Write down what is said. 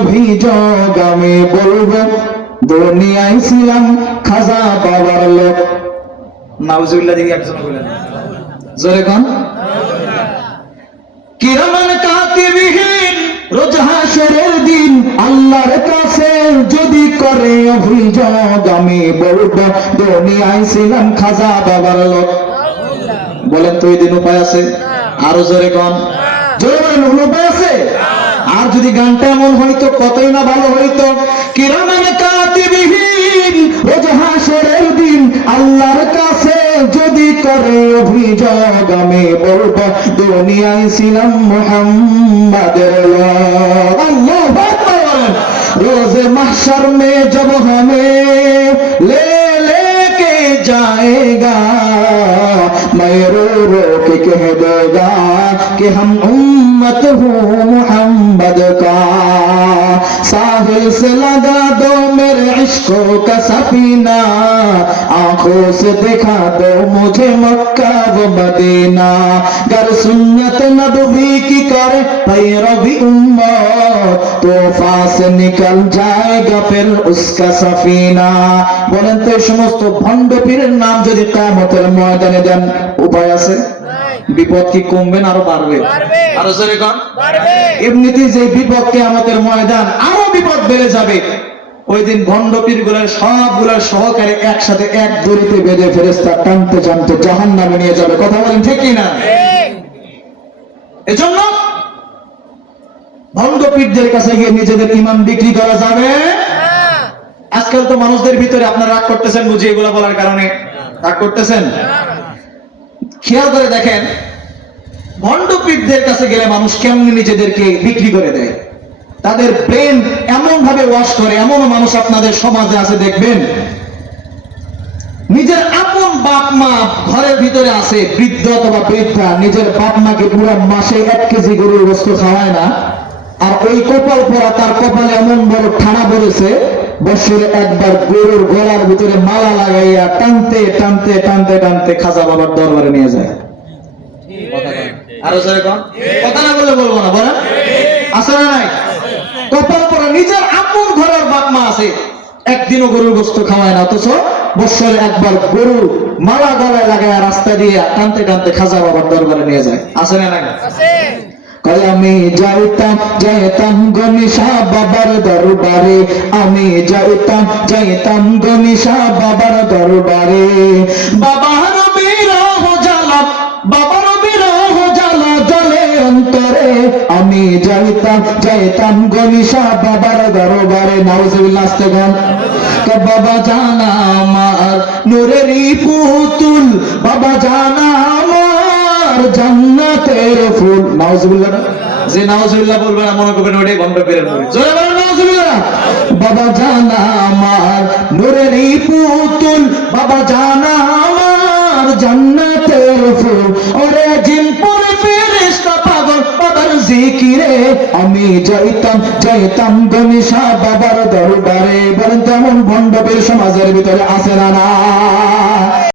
অভিযোগ আমি বলব দুনিয়ায় ছিলাম খাজা বাবার লোক। নাউজুবিল্লাহ একজন বলেন। জোরে কোন। কিরামান কাতিবিহীন রোজ হাসরের দিন আল্লাহর কাছে যদি করে অভিযোগ আমি বলব দুনিয়ায় ছিলাম খাজা বাবার লোক। বলেন তো এই দিন উপায় আছে? আরও জোরে কন। জোরে বলেন উপায় আছে? যদি গানটা এমন হইতো কতই না ভালো হইতো কিরামান কাতিবিহীন রোজ হাসরের দিন আল্লাহর কাছে যদি করে অভিযোগ আমি বলবো দুনিয়ায় ছিলাম মুহাম্মাদের লোক আল্লাহু আকবার বলেন। रोज महशर में जब हमें ले लेके जाएगा मैं रो रो के कह देगा कि हम उम्मत हूँ मोहम्मद का साहिल से लगा दो मेरे इश्कों का सफीना आंखों से दिखा दो मुझे मक्का व मदीना गर सुन्नत नबवी की करे पैरवी उम्मत तोहफा से निकल जाएगा फिर उसका सफीना বলেন তো এই সমস্ত ভণ্ড পীরের নাম যদি কামতের ময়দানে দেন উপায় আছে বিপদ কি কমবে না আরও বাড়বে। আরও জোরে কন। এমনিতে যে বিপদকে আমাদের ময়দান আরও বিপদ বেড়ে যাবে। ওই দিন ভণ্ড পীরগুলার সবগুলার সহকারে একসাথে এক দড়িতে বেঁধে ফেরেস্তা টানতে টানতে জাহান নামে নিয়ে যাবে। কথা বলেন ঠিক কি না ঠিক। এজন্য ভণ্ড পীরদের কাছে গিয়ে নিজেদের ইমান বিক্রি করা যাবে। না আজকাল তো মানুষদের ভিতরে আপনারা রাগ করতেছেন বুঝি এগুলো বলার কারণে। রাগ করতেছেন? খেয়াল করে দেখেন ভণ্ডপীঠদের কাছে গেলে মানুষ কেমনি নিজেদেরকে বিক্রি করে দেয়? তাদের ব্রেন এমন ভাবে ওয়াশ করে এমন মানুষ আপনাদের সমাজে আছে, দেখবেন? নিজের আপন বাপ মা ঘরের ভিতরে আছে, বৃদ্ধ অথবা বৃদ্ধা, নিজের বাপ মাকে পুরো মাসে এক কেজি গরুর বস্তু খাওয়ায় না। আর ওই কপাল পরা, তার কপালে এমন বড় ঠাড়া পড়েছে বছরে একবার গরুর গলার ভিতরে মালা লাগাইয়া টানতে টানতে টানতে টানতে খাজা বাবার দরবারে নিয়ে যায়। আরও কন? কথা না বলে বলব না বলেন। আছে না নাই? কপাল পরা নিজের আপন ঘরের বাপ মা আছে। একদিনও গরুর গোস্ত খাওয়ায় না অথচ বৎসরে একবার গরু মালা গলায় লাগায় রাস্তা দিয়ে টানতে টানতে খাজা বাবার দরবারে নিয়ে যায়। আছে না নাই? আমি যাইতাম যাইতাম গনিশা বাবার দরবারে। আমি যাইতাম যাইতাম গনিশা বাবার দরবারে। বাবার বিরহ জ্বালা বাবার বিরহ জ্বালা জলে অন্তরে। আমি যাইতাম যাইতাম বাবার দরবারে। নাউজুবিল্লাহ বাবা জানা আমার নূরেরই পুতুল, বাবা জানা আমার জান্নাতের ফুল। নাউজুবিল্লাহ না? যে নাউজুবিল্লাহ বলবে না, মনে করবেন ওটাই গন্ধ পেরে নেবে জোরে বলেন নাউজুবিল্লাহ বাবা জানা আমার নূরেরই পুতুল। বাবা জানা আমার, জান্নাতের ফুল। ওরে জিনপুর ফেরেশতা পাগল, বাবার জিকিরে আমি যাইতাম যাইতাম গনিশা বাবার দরবারে। বলেন তেমন ভণ্ডবের সমাজের ভিতরে আছে না না